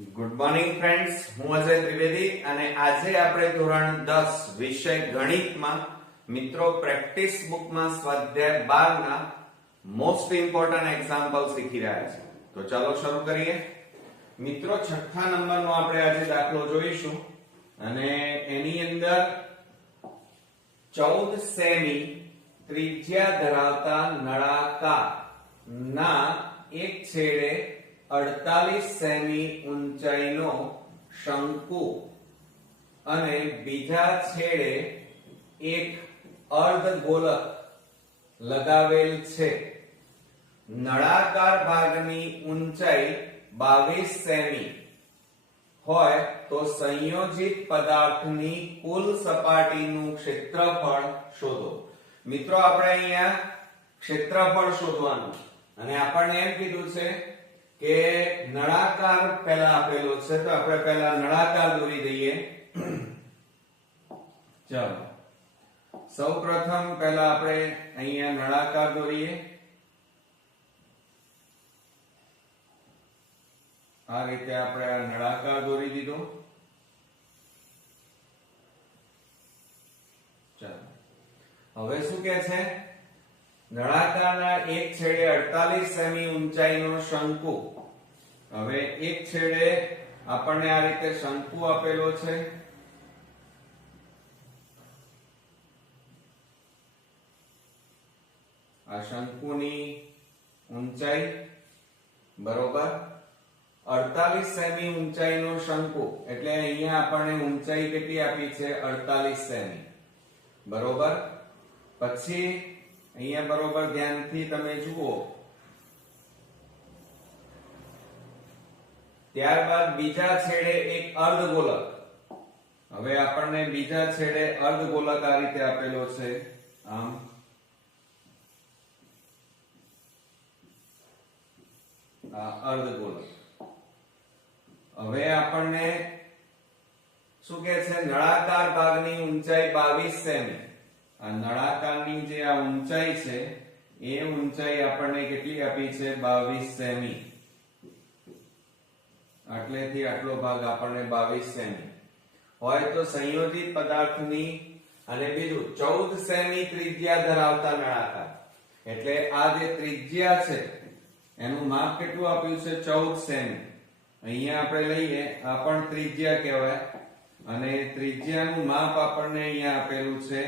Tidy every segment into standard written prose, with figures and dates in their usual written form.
Good morning friends, હું અજય ત્રિવેદી અને આજે આપણે ધોરણ 10 વિષય ગણિતમાં મિત્રો પ્રેક્ટિસ બુકમાં સ્વાધ્યાય 12 ના મોસ્ટ ઇમ્પોર્ટન્ટ એક્ઝામ્પલ શીખી રહ્યા છે. તો ચાલો શરૂ કરીએ. મિત્રો છઠ્ઠા નંબરનો આપણે આજે દાખલો જોઈશું અને એની અંદર 14 સેમી ત્રિજ્યા ધરાવતા નળાકાર ના એક છેડે 48 સેમી ઊંચાઈનો શંકુ અને બીજા છેડે એક અર્ધગોલક લગાવેલ છે. નળાકાર ભાગની ઊંચાઈ 22 સેમી હોય તો સંયોજિત પદાર્થની કુલ સપાટીનું ક્ષેત્રફળ શોધો. મિત્રો આપણે અહીંયા ક્ષેત્રફળ શોધવાનું અને આપણને એમ કીધું છે કે નળાકાર પહેલા આપેલો છે તો આપણે પહેલા નળાકાર દોરી દઈએ. ચાલો સૌપ્રથમ પહેલા આપણે અહીંયા નળાકાર દોરીએ. આ રીતે આપણે આ નળાકાર દોરી દીધો. ચાલો હવે શું કહે છે? નળાકારના એક છેડે 48 સેમી ઊંચાઈનો શંકુ. હવે એક છેડે આપણને આ રીતે શંકુ આપેલો છે. આ શંકુની ઊંચાઈ બરોબર 48 સેમી ઊંચાઈનો શંકુ એટલે અહીંયા આપણને ઊંચાઈ કેટલી આપી છે? 48 સેમી બરોબર. પછી અહીંયા બરોબર ધ્યાનથી તમે જુઓ. ત્યારબાદ બીજા છેડે એક અર્ધગોલક. હવે આપણને બીજા છેડે અર્ધગોલક આ રીતે આપેલો છે. આમ આ અર્ધગોલક. હવે આપણને શું કહે છે? નળાકાર ભાગની ઊંચાઈ 22 સેમી. આ નળાકારની જે આ ઊંચાઈ છે એ ઊંચાઈ આપણને કેટલી આપી છે? 22 સેમી. આટલેથી આટલો ભાગ આપણને 22 સેમી હોય તો સંયોજિત પદાર્થની અને બીજું 14 સેમી ત્રિજ્યા ધરાવતા નળાકાર એટલે આ જે ત્રિજ્યા છે એનું માપ કેટલું આપ્યું છે? 14 સેમી. અહીંયા આપણે લઈએ આ પણ ત્રિજ્યા કહેવાય અને ત્રિજ્યાનું માપ આપણને અહીંયા આપેલું છે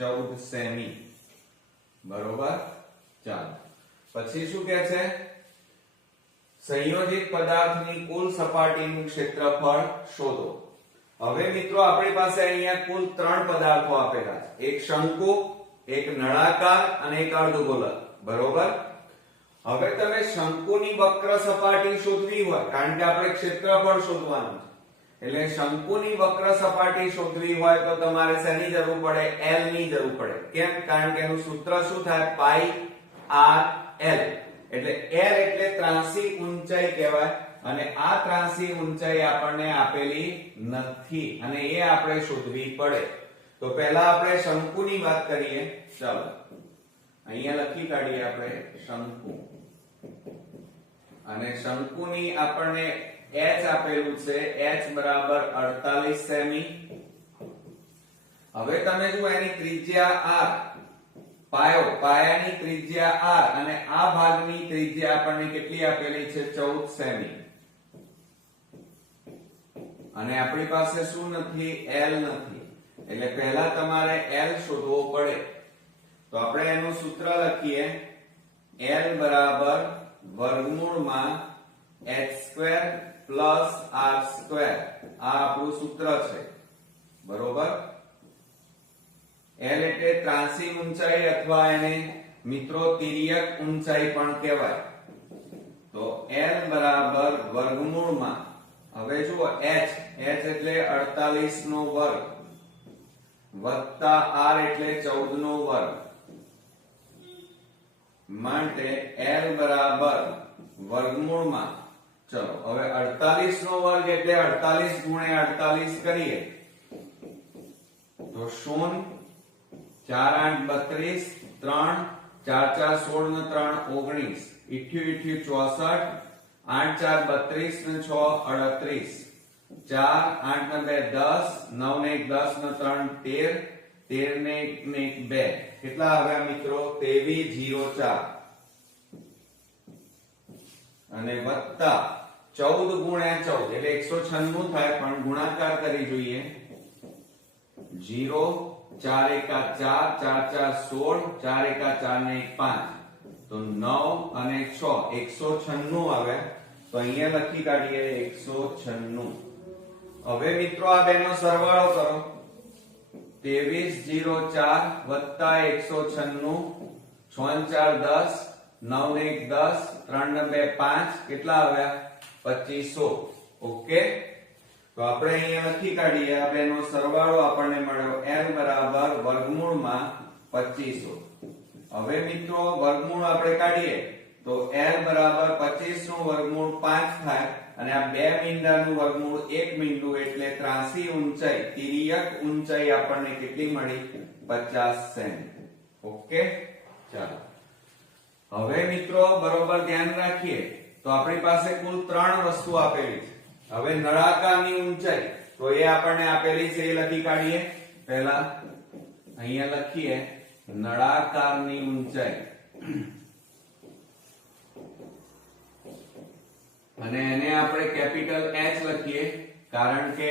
14 સેમી બરોબર. ચાલો પછી શું કહે છે? સંયોજિત પદાર્થની કુલ સપાટીનું ક્ષેત્રફળ શોધો. હવે મિત્રો આપણી પાસે અહીંયા કુલ 3 પદાર્થો આપેલા છે. એક શંકુ, એક નળાકાર અને એક અર્ધગોલક બરોબર. હવે તમે શંકુની વક્ર સપાટી શોધવી હોય કારણ કે આપણે ક્ષેત્રફળ શોધવાનું છે એટલે શંકુની વક્ર સપાટી શોધવી હોય તો તમારે શેની જરૂર પડે? L ની જરૂર પડે. કેમ? કારણ કે એનું સૂત્ર શું થાય? પાઈ આર એલ. એટલે L એટલે ત્રાંસી ઊંચાઈ કહેવાય અને આ ત્રાંસી ઊંચાઈ આપણને આપેલી નથી અને એ આપણે શોધવી પડે. તો પહેલા આપણે શંકુની વાત કરીએ. ચાલો અહીંયા લખી કાઢીએ આપણે શંકુ અને શંકુની આપણને h આપેલું છે. h બરાબર 48 સેમી. હવે તમે જુઓ એની ત્રિજ્યા r, પાયાની ત્રિજ્યા r અને આ ભાગની ત્રિજ્યા આપણને કેટલી આપેલી છે? 14 સેમી. અને આપણી પાસે શું નથી? L નથી. એટલે પહેલા તમારે L શોધવો પડે. તો આપણે એનું સૂત્ર લખીએ. L બરાબર વર્ગમૂળમાં h² પ્લસ r². આ આપણું સૂત્ર છે બરોબર. L એટલે ત્રાંસી ઊંચાઈ અથવા એને મિત્રો તિર્યક ઊંચાઈ પણ કહેવાય. તો L બરાબર વર્ગમૂળમાં હવે જુઓ h એટલે 48 નો વર્ગ વત્તા r એટલે 14 નો વર્ગ માટે L બરાબર વર્ગમૂળમાં. ચલો હવે 48 નો વર્ગ એટલે 48 ગુણ્યા 48 કરીએ તો 0 4 8 32 3 4 4 16 ને 3 19 88 64 8 4 32 ને 6 38 4 8 ને 2 10 9 ને 1 10 ને 3 13 13 ને 1 ને 1 2 કેટલા આવ્યા મિત્રો 2304 અને વત્તા 14 ગુણ્યા 14 એટલે 196 થાય પણ ગુણાકાર કરી જોઈએ 0 4 એકા 4 4 4 16 4 એકા 4 ને 1 5 તો 9 અને 6 196 આવે તો અહીંયા લખી કાઢીએ 196 હવે મિત્રો આ બેનો સરવાળો કરો 2304 વત્તા 196 6 4 10 9 ને 1 10 3 ને 2 5 કેટલા આવ્યા 2500 ઓકે તો આપણે અહીંયા લખી કાઢીએ આ બેનો સરવાળો આપણને મળ્યો l બરાબર વર્ગમૂળમાં 2500 હવે મિત્રો વર્ગમૂળ આપણે કાઢીએ તો l બરાબર 25 નું વર્ગમૂળ 5 થાય અને આ બે મીંડાનું વર્ગમૂળ 1 મીંડું એટલે ત્રાસી ઊંચાઈ તિર્યક ઊંચાઈ આપણને કેટલી મળી 50 સેમી ઓકે ચાલો હવે મિત્રો બરોબર ધ્યાન રાખીએ તો આપણી પાસે કુલ 3 વસ્તુ આપેલી છે હવે નળાકારની ઊંચાઈ તો એ આપણને આપેલી છે એ લખી કાઢીએ પહેલા અહીંયા લખીએ નળાકારની ઊંચાઈ અને એને આપણે કેપિટલ H લખીએ કારણ કે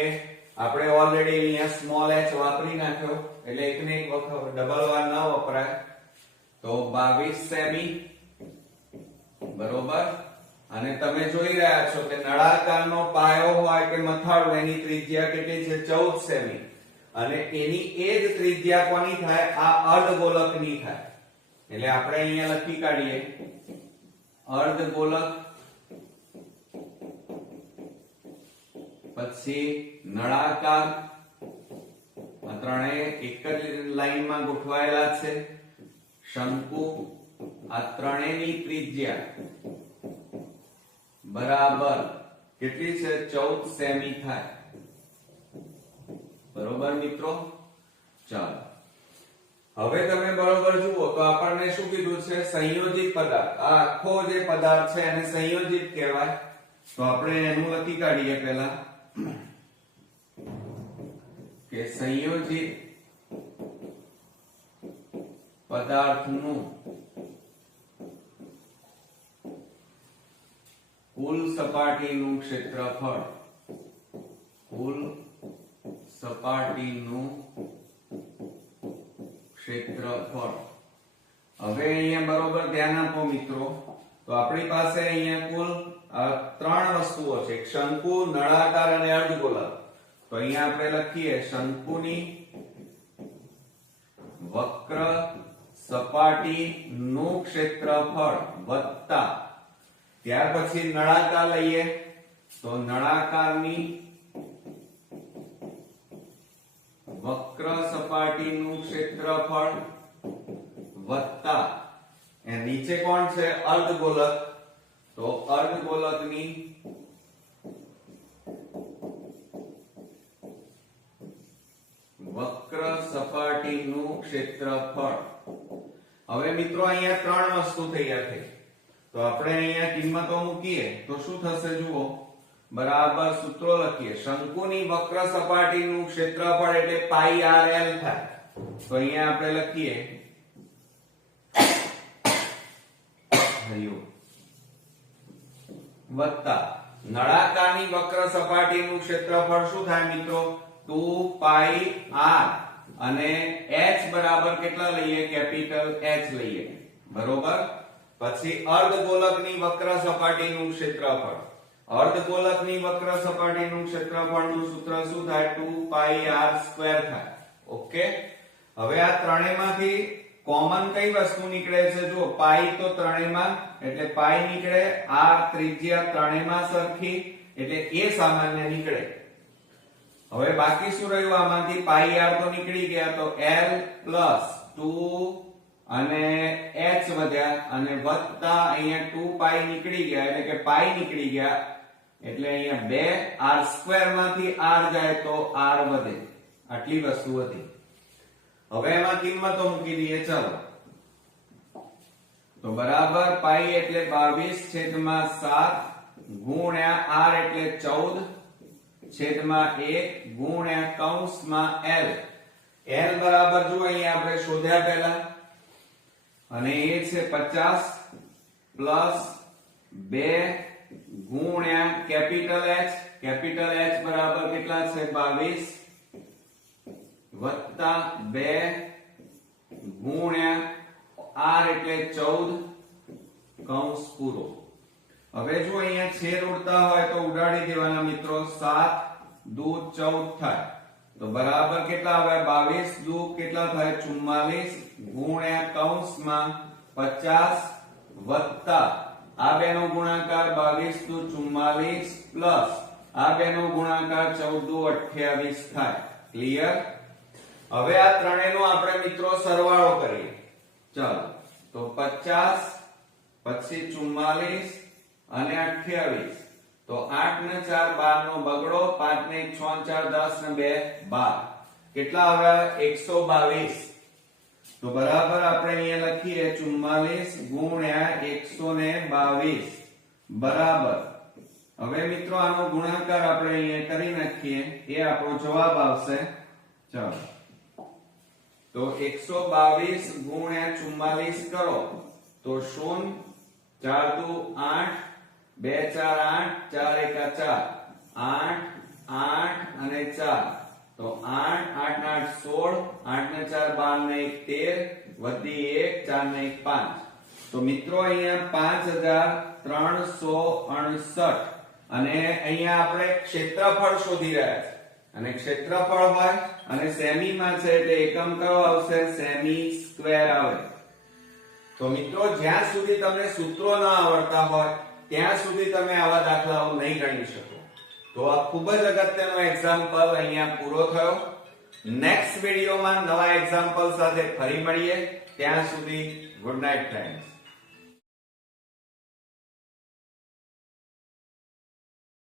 આપણે ઓલરેડી અહીંયા સ્મોલ h વાપરી નાખ્યો એટલે એકને એક વખત ડબલ વાર ન વપરાય તો 22 સેમી બરોબર અને તમે જોઈ રહ્યા છો કે નળાકારનો પાયો હોય કે મથાળું એની ત્રિજ્યા કેટલી છે 14 સેમી અને એની એ જ ત્રિજ્યા કોની થાય આ અર્ધગોલકની થાય એટલે આપણે અહીંયા લખી કાઢીએ અર્ધગોલક પછી નળાકાર આ ત્રણેય એક જ લાઈનમાં ગોઠવાયેલા છે શંકુ આ ત્રણેયની ત્રિજ્યા બરાબર કેટલી છે 14 સેમી થાય બરોબર મિત્રો ચાલો હવે તમે બરોબર જુઓ તો આપણને શું કીધું છે સંયોજિત પદાર્થ આ આખો જે પદાર્થ છે એને સંયોજિત કહેવાય તો આપણે એનું લખી કાઢીએ પહેલા કે સંયોજિત પદાર્થનું કુલ સપાટીનું ક્ષેત્રફળ કુલ સપાટીનું ક્ષેત્રફળ હવે અહીંયા બરોબર ધ્યાન આપો મિત્રો તો આપણી પાસે અહીંયા કુલ 3 વસ્તુઓ છે શંકુ નળાકાર અને અર્ધગોલક તો અહીંયા આપણે લખીએ શંકુની વક્ર સપાટીનું ક્ષેત્રફળ વત્તા ત્યાર પછી નળાકાર લઈએ તો નળાકારની વક્ર સપાટીનું ક્ષેત્રફળ વત્તા એ નીચે કોણ છે અર્ધગોલક તો અર્ધગોલકની વક્ર સપાટીનું ક્ષેત્રફળ હવે મિત્રો અહીંયા 3 વસ્તુ તૈયાર થઈ તો આપણે અહીંયા કિંમતો મૂકીએ તો શું થશે જુઓ બરાબર સૂત્રો લખીએ શંકુની વક્ર સપાટીનું ક્ષેત્રફળ એટલે પાઈ r l થાય તો અહીંયા આપણે લખીએ વત્તા નળાકારની વક્ર સપાટીનું ક્ષેત્રફળ શું થાય મિત્રો 2 પાઈ r અને h બરાબર કેટલા લઈએ કેપિટલ H લઈએ બરોબર પછી અર્ધગોલકની વક્ર સપાટીનું ક્ષેત્રફળ અર્ધગોલકની વક્ર સપાટીનું ક્ષેત્રફળનું સૂત્ર શું થાય 2 પાઈ r સ્ક્વેર થાય ઓકે હવે આ ત્રણેયમાંથી કોમન કઈ વસ્તુ નીકળે છે જો પાઈ તો ત્રણેયમાં એટલે પાઈ નીકળે r ત્રિજ્યા ત્રણેયમાં સરખી એટલે એ સામાન્ય નીકળે હવે બાકી શું રહ્યું આમાંથી પાઈ r તો નીકળી ગયા તો l પ્લસ 2 અને h વધ્યા અને વત્તા અહીંયા 2 પાઈ નીકળી ગયા એટલે કે પાઈ નીકળી ગયા એટલે અહીંયા 2 r સ્ક્વેર માંથી r જાય તો r વધે આટલી વસ્તુ હતી હવે એમાં કિંમતો મૂકી દઈએ ચાલો તો બરાબર પાઈ એટલે 22/7 ગુણ્યા r એટલે 14 છેદમાં 1 ગુણ્યા કૌંસમાં l. l બરાબર જો અહીંયા આપણે શોધ્યા પહેલા, અને એ છે 50 પ્લસ 2 ગુણ્યા કેપિટલ H. કેપિટલ H બરાબર કેટલા છે 22 વત્તા 2 ગુણ્યા r એટલે 14 કૌંસ પૂરો. હવે જો અહીંયા છેદ ઉડતા હોય તો ઉડાડી દેવાના મિત્રો. 7 દુ 14 થાય તો બરાબર કેટલા આવે 22 દુ કેટલા થાય 44 ગુણ્યા કૌંસમાં 50 વત્તા આ બેનો ગુણાકાર 22 દુ 44 પ્લસ આ બેનો ગુણાકાર 14 દુ 28 થાય. ક્લિયર? હવે આ ત્રણેયનો આપણે મિત્રો સરવાળો કરીએ. ચાલો તો 50 પછી 44 અને 28 તો 8 ને 4 12 નો બગડો, 5 ને 1 6 4 10 ને 2 12 કેટલા આવે 122. તો બરાબર આપણે અહીંયા લખીએ 44 ગુણ્યા 122 બરાબર. હવે મિત્રો આનો ગુણાકાર આપણે અહીંયા કરી નાખીએ, એ આપણો જવાબ આવશે. ચાલો તો 122 ગુણ્યા 44 કરો તો 0 4 દુ 8 2 4 8 4 1 4 8 8 અને 4 તો 8 8 ને 8 16 8 ને 4 12 ને 1 13 વધી 1 4 ને 1 5. તો મિત્રો અહીંયા 5368 અને અહીંયા આપણે ક્ષેત્રફળ શોધી રહ્યા છે, અને ક્ષેત્રફળ હોય અને સેમી માં છે એટલે એકમ કયો આવશે સેમી સ્ક્વેર આવે. તો મિત્રો જ્યાં સુધી તમને સૂત્રો ન આવડતા હોય ત્યાં સુધી તમે આવા દાખલાઓ નહીં ગણી શકો. તો આ ખૂબ જ અગત્યનો એક્ઝામ્પલ અહીંયા પૂરો થયો. નેક્સ્ટ વિડિયોમાં નવા એક્ઝામ્પલ સાથે ફરી મળીએ. ત્યાં સુધી ગુડ નાઇટ ફ્રેન્ડ્સ.